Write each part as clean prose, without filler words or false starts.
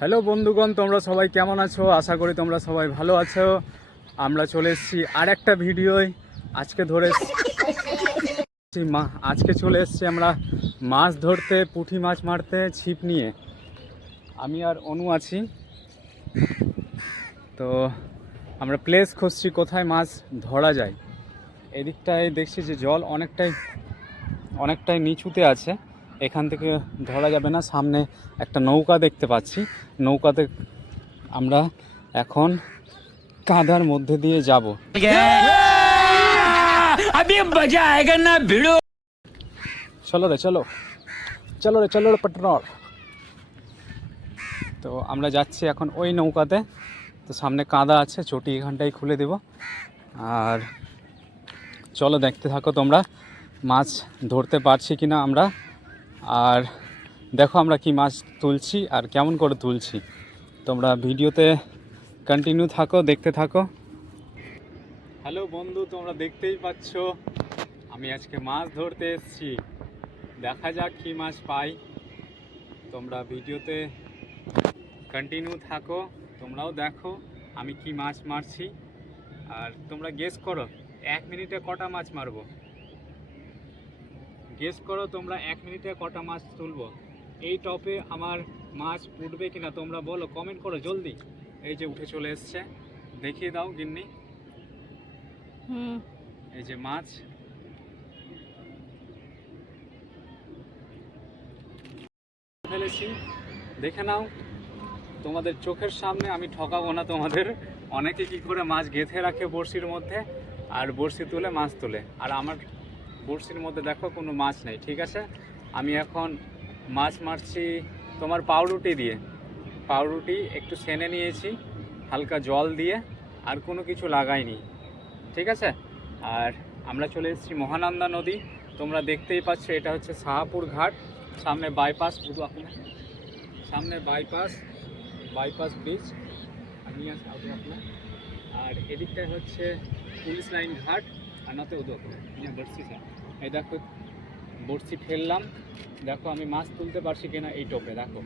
Hello বন্ধুগণ, তোমরা সবাই কেমন আছো? আশা করি তোমরা সবাই ভালো আছো। আমরা চলে এসেছি আর একটা ভিডিওয়। আজকে চলে এসেছি আমরা মাছ ধরতে, পুঁটি মাছ মারতে ছিপ নিয়ে। আমি আর অনু আছি। তো আমরা প্লেস খুঁজছি কোথায় মাছ ধরা যায়। এদিকটায় দেখছি যে জল অনেকটাই নিচুতে আছে, এখান থেকে ধরা যাবে না। সামনে একটা নৌকা দেখতে পাচ্ছি, নৌকাতে আমরা এখন কাদার মধ্যে দিয়ে যাব। চলো রে পার্টনার। তো আমরা যাচ্ছি এখন ওই নৌকাতে। তো সামনে কাদা আছে, চটি এখানটাই খুলে দেব। আর চলো দেখতে থাকো তোমরা মাছ ধরতে পারছি কিনা আমরা। আর দেখো আমরা কি মাছ তুলছি আর কেমন করে তুলছি। তোমরা ভিডিওতে কন্টিনিউ থাকো, দেখতে থাকো। হ্যালো বন্ধু, তোমরা দেখতেই পাচ্ছ আমি আজকে মাছ ধরতে এসেছি। দেখা যাক কি মাছ পাই। তোমরা ভিডিওতে কন্টিনিউ থাকো, তোমরাও দেখো আমি কি মাছ মারছি। আর তোমরা গেস করো 1 মিনিটে কটা মাছ মারবো। গেস করো তোমরা 1 মিনিটে কটা মাছ তুলবো। এই টপে আমার মাছ উঠবে কিনা তোমরা বলো, কমেন্ট করো জলদি। এই যে উঠে চলে এসছে, দেখিয়ে দাও গিন্নি। এই যে মাছ, ফেলেছি, দেখে নাও। তোমাদের চোখের সামনে, আমি ঠকাবো না তোমাদের। অনেকে কি করে মাছ গেঁথে রাখে বড়শির মধ্যে, আর বড়শি তুলে মাছ তোলে। আর আমার বড়শির মধ্যে দেখো কোনো মাছ নেই। ঠিক আছে, আমি এখন মাছ মারছি তোমার পাউরুটি দিয়ে। পাউরুটি একটু সেনে নিয়েছি হালকা জল দিয়ে, আর কোনো কিছু লাগাইনি। ঠিক আছে, আর আমরা চলে এসেছি মহানন্দা নদী। তোমরা দেখতেই পাচ্ছ এটা হচ্ছে শাহপুর ঘাট। সামনে বাইপাস, সামনে বাইপাস ব্রিজ। আর এদিকটায় হচ্ছে পুলিশ লাইন ঘাট। আর নতে বড়শি। এই দেখো বড়শি ফেললাম, দেখো আমি মাছ তুলতে পারছি কিনা এই টোপে। দেখো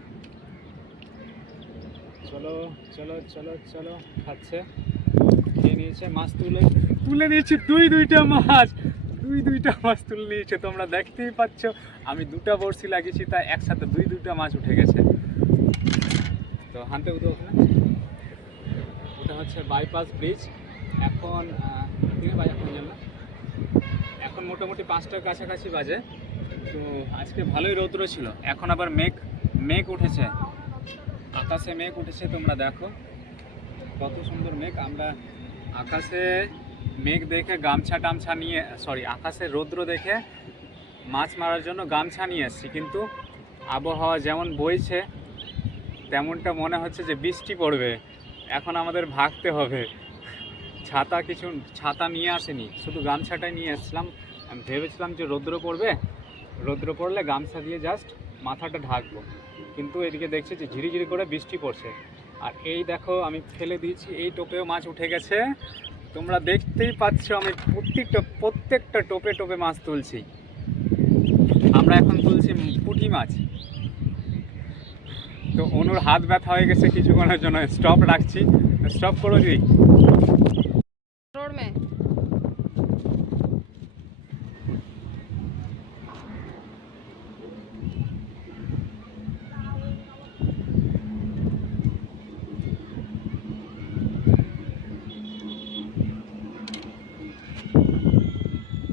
চলো চলো চলো চলো, খাচ্ছে, খেয়ে নিয়েছে। মাছ তুলে নিয়েছি দুইটা মাছ তুলে নিয়েছে। তোমরা দেখতেই পাচ্ছ আমি 2টা বড়শি লাগিয়েছি, তাই একসাথে দুইটা মাছ উঠে গেছে। তো হানতে ওটা হচ্ছে বাইপাস ব্রিজ। এখন এখন মোটামুটি 5টার কাছাকাছি বাজে। তো আজকে ভালোই রৌদ্র ছিল। এখন আবার মেঘ উঠেছে, আকাশে মেঘ উঠেছে। তোমরা দেখো কত সুন্দর মেঘ। আমরা আকাশে মেঘ দেখে আকাশে রৌদ্র দেখে মাছ মারার জন্য গামছা নিয়ে এসেছি। কিন্তু আবহাওয়া যেমন বইছে তেমনটা মনে হচ্ছে যে বৃষ্টি পড়বে। এখন আমাদের ভাগতে হবে। ছাতা নিয়ে আসেনি, শুধু গামছাটাই নিয়ে এসেছিলাম। আমি ভেবেছিলাম যে রৌদ্র পড়লে গামছা দিয়ে জাস্ট মাথাটা ঢাকবো, কিন্তু এদিকে দেখছি যে ঝিরিঝিরি করে বৃষ্টি পড়ছে। আর এই দেখো আমি ফেলে দিয়েছি, এই টোপেও মাছ উঠে গেছে। তোমরা দেখতেই পাচ্ছ আমি প্রত্যেকটা টোপে মাছ তুলছি। আমরা এখন তুলছি পুঁটি মাছ। তো অনুর হাত ব্যথা হয়ে গেছে কিছুক্ষণের জন্য, স্টপ রাখছি। স্টপ করো জি।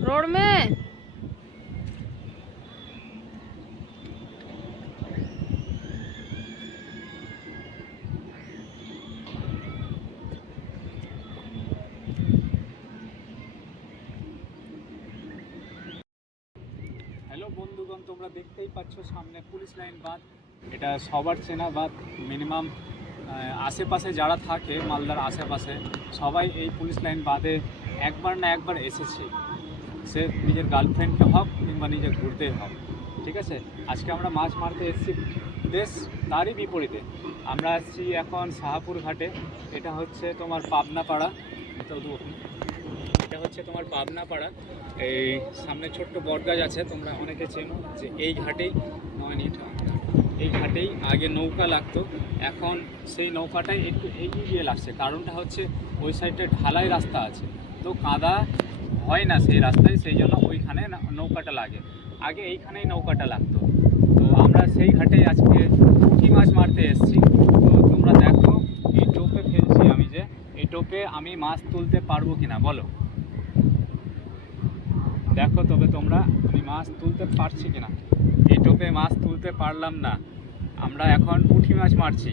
रोड में হ্যালো বন্ধুগণ, তোমরা দেখতেই পাচ্ছ সামনে পুলিশ লাইন বাঁধ। এটা সবার চেনা বাঁধ। মিনিমাম আশেপাশে যারা থাকে মালদার আশেপাশে সবাই এই পুলিশ লাইন বাঁধে একবার না একবার এসেছে। সে নিজের গার্লফ্রেন্ডকে হোক কিংবা নিজে ঘুরতেই হোক। ঠিক আছে, আজকে আমরা মাছ মারতে এসেছি বেশ তারই বিপরীতে। আমরা আসছি এখন শাহপুর ঘাটে। এটা হচ্ছে তোমার পাবনাপাড়া। এটা হচ্ছে তোমার পাবনাপাড়া। এই সামনে ছোট্ট বটগাছ আছে, তোমরা অনেকে চেনো যে এই ঘাটেই জায়গাটাই আগে নৌকা লাগতো, এখন সেই নৌকাটাই একটু এগিয়ে লাগছে। কারণটা হচ্ছে ওই সাইডে ঢালাই রাস্তা আছে, তো কাদা হয় না সেই রাস্তায়, সেই জন্য ওইখানে নৌকাটা লাগে। আগে এইখানেই নৌকাটা লাগতো। তো আমরা সেই ঘাটে আজকে পুঁটি মাছ মারতে এসেছি। তো তোমরা দেখো এই টোপে ফেলছি আমি, যে এই টোপে আমি মাছ তুলতে পারবো কিনা বলো, দেখো তবে তোমরা আমি মাছ তুলতে পারছি কিনা। এই টোপে মাছ তুলতে পারলাম না, আমরা এখন পুঁটি মাছ মারছি।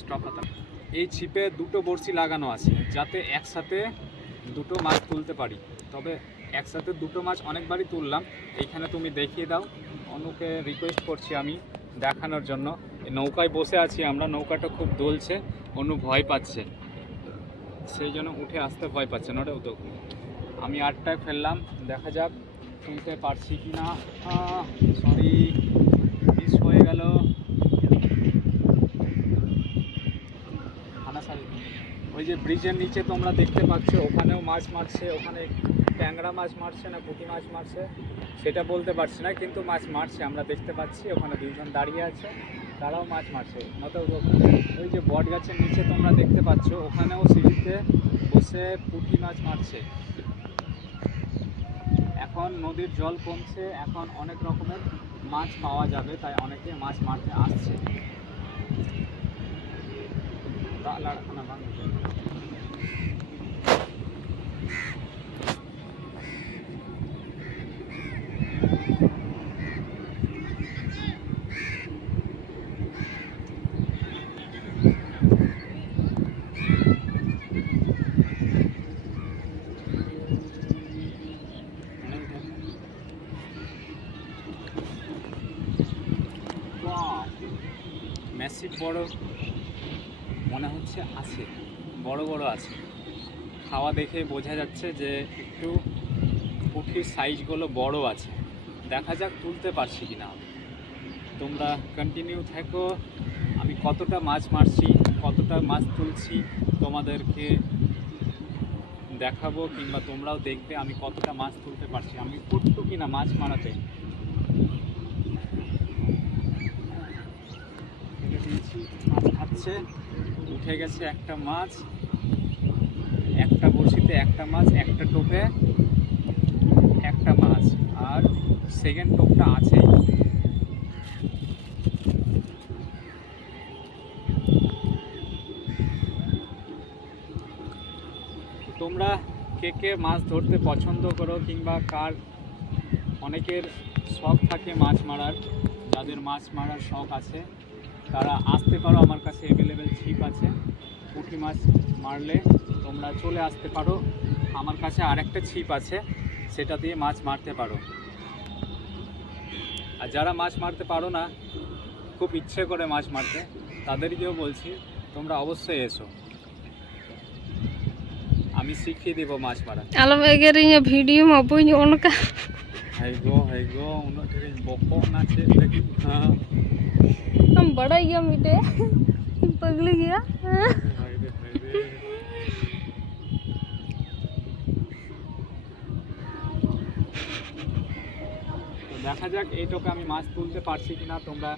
স্টপ। এই ছিপে দুটো বড়শি লাগানো আছে, যাতে একসাথে দুটো মাছ তুলতে পারি। তবে একসাথে দুটো মাছ অনেকবারই তুললাম। এইখানে তুমি দেখিয়ে দাও, অনুকে রিকোয়েস্ট করছি আমি দেখানোর জন্য। নৌকায় বসে আছি আমরা, নৌকাটা খুব দোলছে, অনু ভয় পাচ্ছে, সেই জন্য উঠে আসতে ভয় পাচ্ছে না। ওটা তো আমি আটটায় ফেললাম, দেখা যাক তুলতে পারছি কি না। সরি, মিস হয়ে গেল। ওই যে ব্রিজের নিচে তোমরা দেখতে পাচ্ছ, ওখানেও মাছ মারছে, ওখানে ট্যাংরা মাছ মারছে না পুঁটি মাছ মারছে সেটা বলতে পারছি না, কিন্তু মাছ মারছে আমরা দেখতে পাচ্ছি। ওখানে দুইজন দাঁড়িয়ে আছে, তারাও মাছ মারছে। মতো ওই যে বট গাছের নিচে তোমরা দেখতে পাচ্ছ, ওখানেও সিঁড়িতে বসে পুঁটি মাছ মারছে। এখন নদীর জল কমছে, এখন অনেক রকমের মাছ পাওয়া যাবে, তাই অনেকে মাছ মারতে আসছে। ম্যাসিভ বড় মনে হচ্ছে, আছে বড় বড় আছে। খাওয়া দেখে বোঝা যাচ্ছে যে একটু পুঁটির সাইজগুলো বড় আছে। দেখা যাক তুলতে পারছি কিনা। তোমরা কন্টিনিউ থাকো, আমি কতটা মাছ মারছি, কতটা মাছ তুলছি তোমাদেরকে দেখাবো, কিংবা তোমরাও দেখবে আমি কতটা মাছ তুলতে পারছি, আমি করতো কিনা মাছ মারাতে। মাছ খাচ্ছে, উঠে গেছে একটা মাছ, একটা বড়শিতে একটা মাছ, একটা টোপে একটা মাছ, আর সেকেন্ড টোপটা আছেই। তোমরা কে কে মাছ ধরতে পছন্দ করো, কিংবা কার অনেকের শখ থাকে মাছ মারার, যাদের মাছ মারার শখ আছে তারা আসতে পারো, আমার কাছে অ্যাভেলেবেল ছিপ আছে। পুঁটি মাছ মারলে তোমরা চলে আসতে পারো, আমার কাছে আরেকটা ছিপ আছে, সেটা দিয়ে মাছ মারতে পারো। আর যারা মাছ মারতে পারো না, খুব ইচ্ছে করে মাছ মারতে, তাদেরকেও বলছি তোমরা অবশ্যই এসো, আমি শিখিয়ে দেবো মাছ মারা। Alam egerinya video mau punya onka. Hai go, uno ढेर bokok na ce lagi. हम बड़ा गया मिटे पगल गया। তো দেখা যাক এইটাকে আমি মাছ তুলতে পারছি কিনা। তোমরা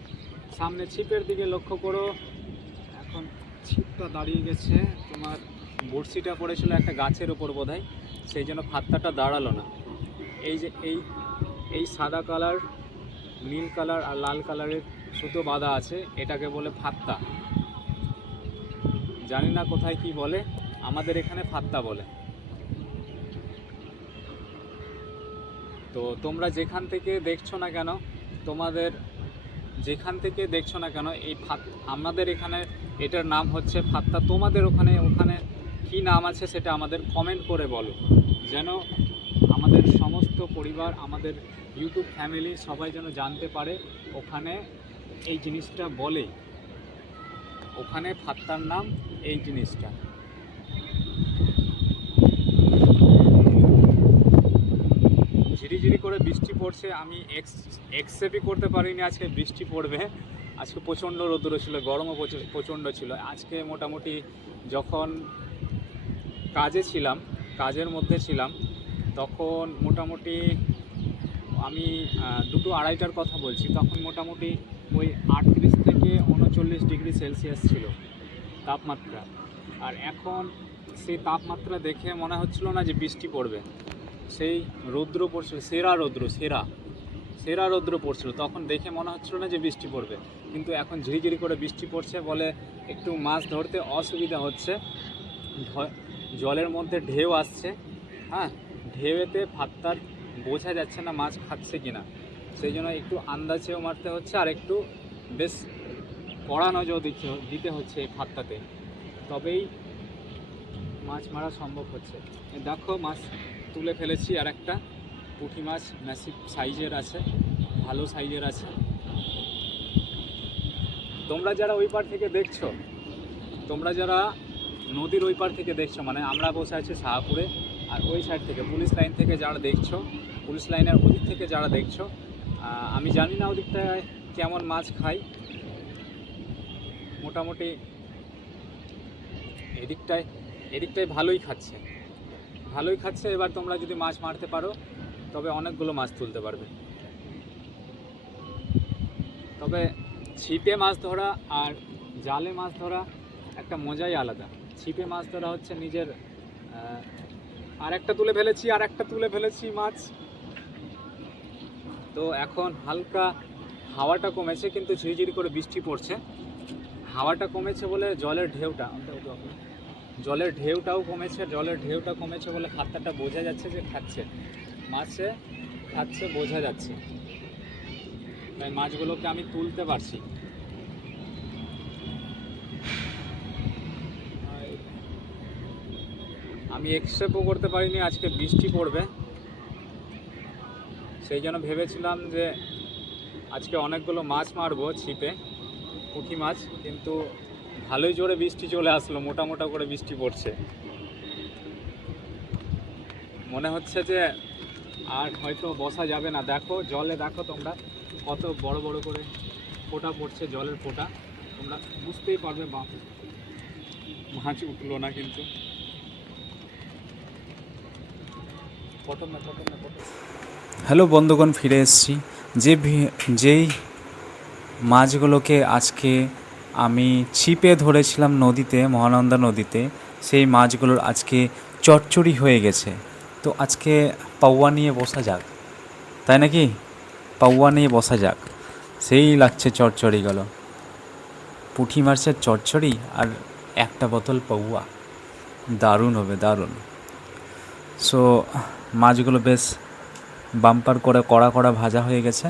সামনে ছিপের দিকে লক্ষ্য করো, এখন ছিপটা দাঁড়িয়ে গেছে, তোমার বড়শিটা পড়েছিল একটা গাছের ওপর বোধহয়, সেই জন্য ফাত্তাটা দাঁড়ালো না। এই যে এই সাদা কালার, নীল কালার আর লাল কালারের সুতো বাঁধা আছে, এটাকে বলে ফাত্তা। জানি না কোথায় কি বলে, আমাদের এখানে ফাত্তা বলে। তো তোমরা যেখান থেকে দেখছো না কেন, তোমাদের যেখান থেকে দেখছো না কেন, এই আমাদের এখানে এটার নাম হচ্ছে ফাত্তা। তোমাদের ওখানে কি নাম আছে সেটা আমাদের কমেন্ট করে বলো, যেন আমাদের সমস্ত পরিবার, আমাদের ইউটিউব ফ্যামিলি সবাই যেন জানতে পারে ওখানে এই জিনিসটা বলে, ওখানে ফাত্তার নাম এই জিনিসটা। ঝিরিঝিরি করে বৃষ্টি পড়ছে, আমি এক্সপেক্টই করতে পারিনি আজকে বৃষ্টি পড়বে। আজকে প্রচণ্ড রোদ্দুর ছিল, গরমও প্রচণ্ড ছিল। আজকে মোটামুটি যখন কাজের মধ্যে ছিলাম, তখন মোটামুটি আমি দুটো আড়াইটার কথা বলছি, তখন মোটামুটি ওই 38 থেকে 39 ডিগ্রি সেলসিয়াস ছিল তাপমাত্রা। আর এখন সেই তাপমাত্রা দেখে মনে হচ্ছিল না যে বৃষ্টি পড়বে, সেই রৌদ্র পড়ছিল, সেরা রৌদ্র পড়ছিল, তখন দেখে মনে হচ্ছিল না যে বৃষ্টি পড়বে। কিন্তু এখন ঝিরিঝিরি করে বৃষ্টি পড়ছে বলে একটু মাছ ধরতে অসুবিধা হচ্ছে। জলের মধ্যে ঢেউ আসছে, হ্যাঁ, ঢেউতে ফাত্তার বোঝা যাচ্ছে না মাছ খাচ্ছে কিনা, সেই জন্য একটু আন্দাজেও মারতে হচ্ছে আর একটু বেশ কড়া নজর দিতে হচ্ছে এই ফাত্তাতে, তবেই মাছ মারা সম্ভব হচ্ছে। দেখো মাছ তুলে ফেলেছি, আর একটা পুঁটি মাছ ম্যাসিভ সাইজের আছে, ভালো সাইজের আছে। তোমরা যারা ওই পার থেকে দেখছো, তোমরা যারা নদীর ওই পার থেকে দেখছো, মানে আমরা বসে আছি শাহপুরে, আর ওই সাইড থেকে পুলিশ লাইন থেকে যারা দেখছো, পুলিশ লাইনের ওদিক থেকে যারা দেখছো, আমি জানি না ওদিকটায় কেমন মাছ খাই, মোটামুটি এদিকটায় ভালোই খাচ্ছে। এবার তোমরা যদি মাছ মারতে পারো তবে অনেকগুলো মাছ তুলতে পারবে। তবে ছিপে মাছ ধরা আর জালে মাছ ধরা একটা মজাই আলাদা। ছিপে মাছ ধরা হচ্ছে নিজের, আর একটা তুলে ফেলেছি মাছ। তো এখন হালকা হাওয়াটা কমেছে, কিন্তু ঝিরিঝিরি করে বৃষ্টি পড়ছে। হাওয়াটা কমেছে বলে জলের ঢেউটাও কমেছে বলে ফাত্তাটা বোঝা যাচ্ছে যে মাছে খাচ্ছে বোঝা যাচ্ছে, তাই মাছগুলোকে আমি তুলতে পারছি। আমি এক্সপেক্টও করতে পারিনি আজকে বৃষ্টি পড়বে, সেই জন্য ভেবেছিলাম যে আজকে অনেকগুলো মাছ মারবো ছিপে, পুঁটি মাছ, কিন্তু ভালোই জোরে বৃষ্টি চলে আসলো, মোটা করে বৃষ্টি পড়ছে। মনে হচ্ছে যে আর হয়তো বসা যাবে না। দেখো জলে, দেখো তোমরা কত বড় বড় করে ফোঁটা পড়ছে, জলের ফোঁটা, তোমরা বুঝতেই পারবে। মাছ উঠলো না কিন্তু। হ্যালো বন্ধুগণ, ফিরে এসেছি। যেই মাছগুলোকে আজকে আমি ছিপে ধরেছিলাম নদীতে, মহানন্দা নদীতে, সেই মাছগুলোর আজকে চচ্চড়ি হয়ে গেছে। তো আজকে পাউয়া নিয়ে বসা যাক, তাই নাকি? পাউয়া নিয়ে বসা যাক, সেই লাগছে চচ্চড়িগুলো, পুঁটি মাছের চচ্চড়ি আর একটা বোতল পাউয়া, দারুণ হবে, দারুণ। সো মাছগুলো বেশ বাম্পার করে কড়া ভাজা হয়ে গেছে,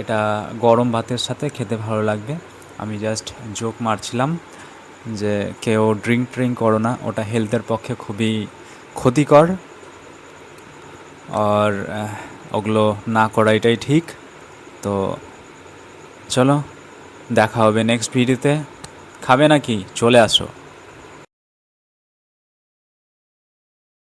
এটা গরম ভাতের সাথে খেতে ভালো লাগবে। আমি জাস্ট জোক মারছিলাম যে কেউ ড্রিঙ্ক করো না, ওটা হেলথের পক্ষে খুবই ক্ষতিকর, আর ওগুলো না করাইটাই ঠিক। তো চলো, দেখা হবে নেক্সট ভিডিওতে। খাবে নাকি? চলে আসো।